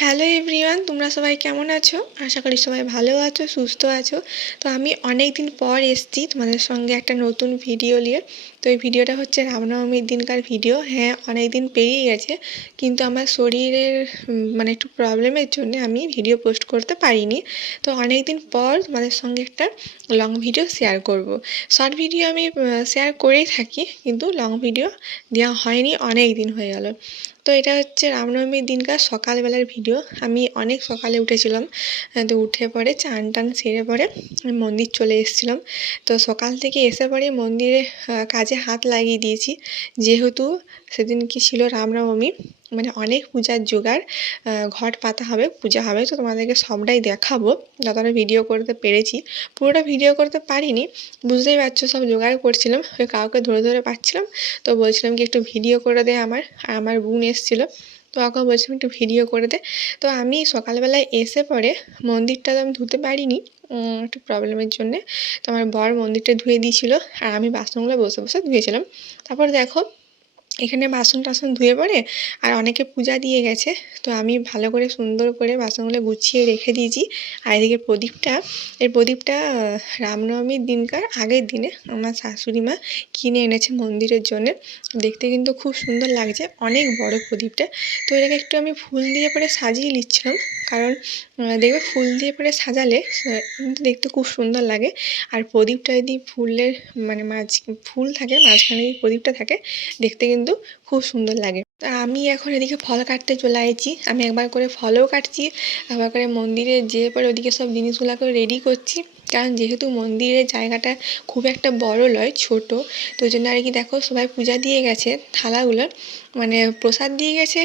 Hello everyone, তোমরা সবাই কেমন আছো? আশা করি সবাই ভালো আছো, সুস্থ আছো। তো আমি অনেক দিন পর এসেছি তোমাদের সঙ্গে একটা নতুন ভিডিও নিয়ে। তো এই ভিডিওটা হচ্ছে রামনবমীর দিনকার ভিডিও। হ্যাঁ, অনেক দিন পেরিয়ে গেছে, কিন্তু আমার শরীরের মানে একটু প্রবলেমের জন্য আমি ভিডিও পোস্ট করতে পারিনি। তো অনেক দিন পর তোমাদের সঙ্গে একটা লং ভিডিও শেয়ার করব। শর্ট ভিডিও আমি শেয়ার করেই থাকি, কিন্তু লং ভিডিও দেওয়া হয়নি, অনেক দিন হয়ে গেল। তো এটা হচ্ছে রামনবমীর দিনকার সকালবেলার ভিডিও। আমি অনেক সকালে উঠেছিলাম। তো উঠে পরে চান টান সেরে পরে আমি মন্দির চলে এসেছিলাম। তো সকাল থেকে এসে পরে মন্দিরে কাজে হাত লাগিয়ে দিয়েছি, যেহেতু সেদিন কি ছিল রামনবমী, মানে অনেক পূজার জোগাড়। ঘট পাতা হবে, পূজা হবে, তো তোমাদেরকে সবটাই দেখাবো যতটা ভিডিও করতে পেরেছি। পুরোটা ভিডিও করতে পারিনি, বুঝতেই পারছো, সব জোগাড় করছিলাম, ওই কাউকে ধরে ধরে পাচ্ছিলাম। তো বলছিলাম কি একটু ভিডিও করে দে আমার, আর আমার বোন এসেছিলো, তো ওকে বলছিলাম একটু ভিডিও করে দে। তো আমি সকালবেলায় এসে পরে মন্দিরটা তো আমি ধুতে পারিনি একটু প্রবলেমের জন্যে। তো আমার বর মন্দিরটা ধুয়ে দিয়েছিলো, আর আমি বাসনগুলো বসে বসে ধুয়েছিলাম। তারপর দেখো এখানে বাসন টাসন ধুয়ে পরে আর অনেকে পূজা দিয়ে গেছে, তো আমি ভালো করে সুন্দর করে বাসনগুলো গুছিয়ে রেখে দিয়েছি। আর এদিকে প্রদীপটা, এই প্রদীপটা রামনবমীর দিনকার আগের দিনে আমার শাশুড়ি মা কিনে এনেছে মন্দিরের জন্যে। দেখতে কিন্তু খুব সুন্দর লাগছে, অনেক বড় প্রদীপটা। তো এটাকে একটু আমি ফুল দিয়ে পরে সাজিয়ে নিচ্ছিলাম, কারণ দেখবে ফুল দিয়ে পরে সাজালে কিন্তু দেখতে খুব সুন্দর লাগে। আর প্রদীপটা যদি ফুলের মানে ফুল থাকে, মাঝখানে যদি প্রদীপটা থাকে, দেখতে কিন্তু খুব সুন্দর লাগে। তা আমি এখন এদিকে ফল কাটতে চলে আসছি। আমি একবার করে ফলও কাটছি, একবার করে মন্দিরে যেয়ে পরে ওদিকে সব জিনিসগুলোকে রেডি করছি। কারণ যেহেতু মন্দিরের জায়গাটা খুব একটা বড় নয়, ছোট, তো ওই জন্য আর কি দেখো সবাই পূজা দিয়ে গেছে থালাগুলো, মানে প্রসাদ দিয়ে গেছে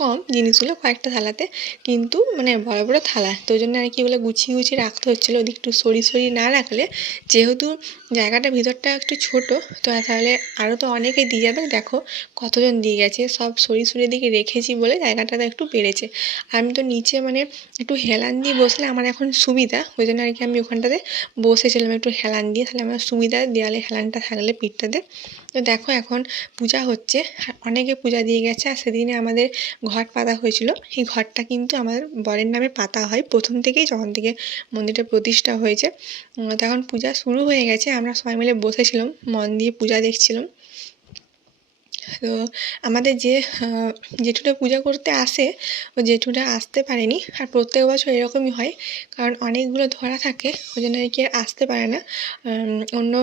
কম জিনিসগুলো কয়েকটা থালাতে, কিন্তু মানে বড় বড় থালা, তো ওই জন্য আর কি ওগুলো গুছিয়ে গুছিয়ে রাখতে হচ্ছিলো। ওদিক একটু সরিয়ে না রাখলে, যেহেতু জায়গাটা ভিতরটা একটু ছোট, তো তাহলে আরও তো অনেকে দিয়ে যাবে। দেখো কতজন দিয়ে গেছে, সব সরিয়ে দিকে রেখেছি বলে জায়গাটাতে একটু বেড়েছে। আমি তো নিচে মানে একটু হেলান দিয়ে বসলে আমার এখন সুবিধা, ওই জন্য আর কি আমি ওখানটাতে বসেছিলাম একটু হেলান দিয়ে, তাহলে আমার সুবিধা, দেয়ালে হেলানটা থাকলে পিঠটাতে। তো দেখো এখন পূজা হচ্ছে, অনেকে পূজা দিয়ে গেছে। আর সেদিনে আমাদের ঘট পাতা হয়েছিল, এই ঘরটা কিন্তু আমাদের বরের নামে পাতা হয় প্রথম থেকেই, যখন থেকে মন্দিরটা প্রতিষ্ঠা হয়েছে। তখন পূজা শুরু হয়ে গেছে, আমরা সবাই মিলে বসেছিলাম, মন দিয়ে পূজা দেখছিলাম। তো আমাদের যে জেঠুটা পূজা করতে আসে, ও জেঠুটা আসতে পারেনি। আর প্রত্যেক বছর এরকমই হয়, কারণ অনেকগুলো ধরা থাকে, ওই জন্য আর কি আর আসতে পারে না। অন্য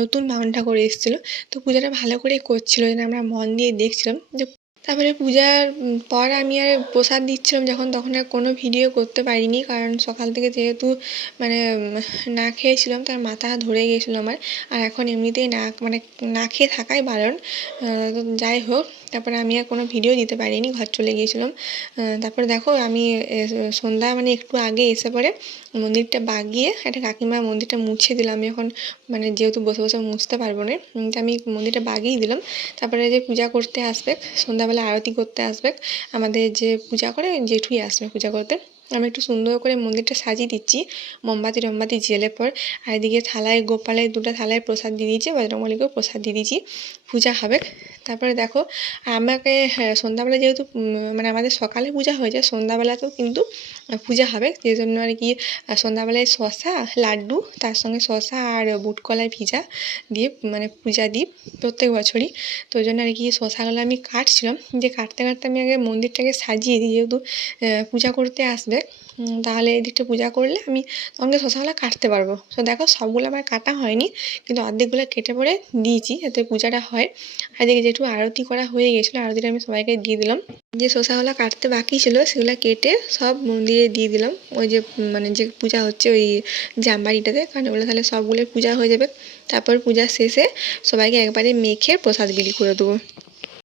নতুন বামুন ঠাকুর এসেছিলো, তো পূজাটা ভালো করেই করছিলো, ওই জন্য আমরা মন দিয়ে দেখছিলাম। যে তারপরে পূজার পর আমি আর প্রসাদ দিচ্ছিলাম যখন, তখন আর কোনো ভিডিও করতে পারিনি, কারণ সকাল থেকে যেহেতু মানে না খেয়েছিলাম, তার মাথা ধরে গিয়েছিলো আমার। আর এখন এমনিতেই না খেয়ে থাকাই বারণ। তো যাই হোক, তারপরে আমি আর কোনো ভিডিও দিতে পারিনি, ঘর চলে গিয়েছিলাম। তারপরে দেখো আমি সন্ধ্যা মানে একটু আগে এসে পরে মন্দিরটা বাগিয়ে একটা কাকিমার মন্দিরটা মুছে দিলাম। আমি এখন মানে যেহেতু বসে বসে মুছতে পারবো না, তো আমি মন্দিরটা বাগিয়ে দিলাম। তারপরে যে পূজা করতে আসবে, সন্ধ্যাবেলা আরতি করতে আসবে আমাদের যে পূজা করে, জেঠুই আসবে পূজা করতে। আমি একটু সুন্দর করে মন্দিরটা সাজিয়ে দিচ্ছি, মোমবাতি জ্বেলে পর। আর এদিকে থালায় গোপালের দুটো থালায় প্রসাদ দিয়ে দিয়েছি, বজরংবলীকেও প্রসাদ দিয়ে দিয়েছি, পূজা হবে। তারপরে দেখো আমাকে সন্ধ্যাবেলা যেহেতু মানে আমাদের সকালে পূজা হয়ে যায়, সন্ধ্যাবেলাতেও কিন্তু পূজা হবে, সেই জন্য আর কি সন্ধ্যাবেলায় শসা লাড্ডু, তার সঙ্গে শসা আর বুট কলাই ভিজা দিয়ে মানে পূজা দিই প্রত্যেক বছরই। তো ওই জন্য আর কি শসাগুলো আমি কাটছিলাম, যে কাটতে কাটতে আমি আগে মন্দিরটাকে সাজিয়ে দিই, যেহেতু পূজা করতে আসবে, তাহলে এই দিকটা পূজা করলে আমি সঙ্গে শসাগুলো কাটতে পারবো। তো দেখো সবগুলো আমার কাটা হয়নি, কিন্তু অর্ধেকগুলো কেটে পরে দিয়েছি যাতে পূজাটা হয়। আর এদিকে যেটু আরতি করা হয়ে গেছিলো, আরতিটা আমি সবাইকে দিয়ে দিলাম। যে শসাগুলো কাটতে বাকি ছিল সেগুলো কেটে সব মন্দিরে দিয়ে দিলাম, ওই যে মানে যে পূজা হচ্ছে ওই জামবাড়িটাতে, কারণ ওগুলো তাহলে সবগুলোই পূজা হয়ে যাবে। তারপর পূজা শেষে সবাইকে একবারে মেখে প্রসাদ বিলি করে দেবো।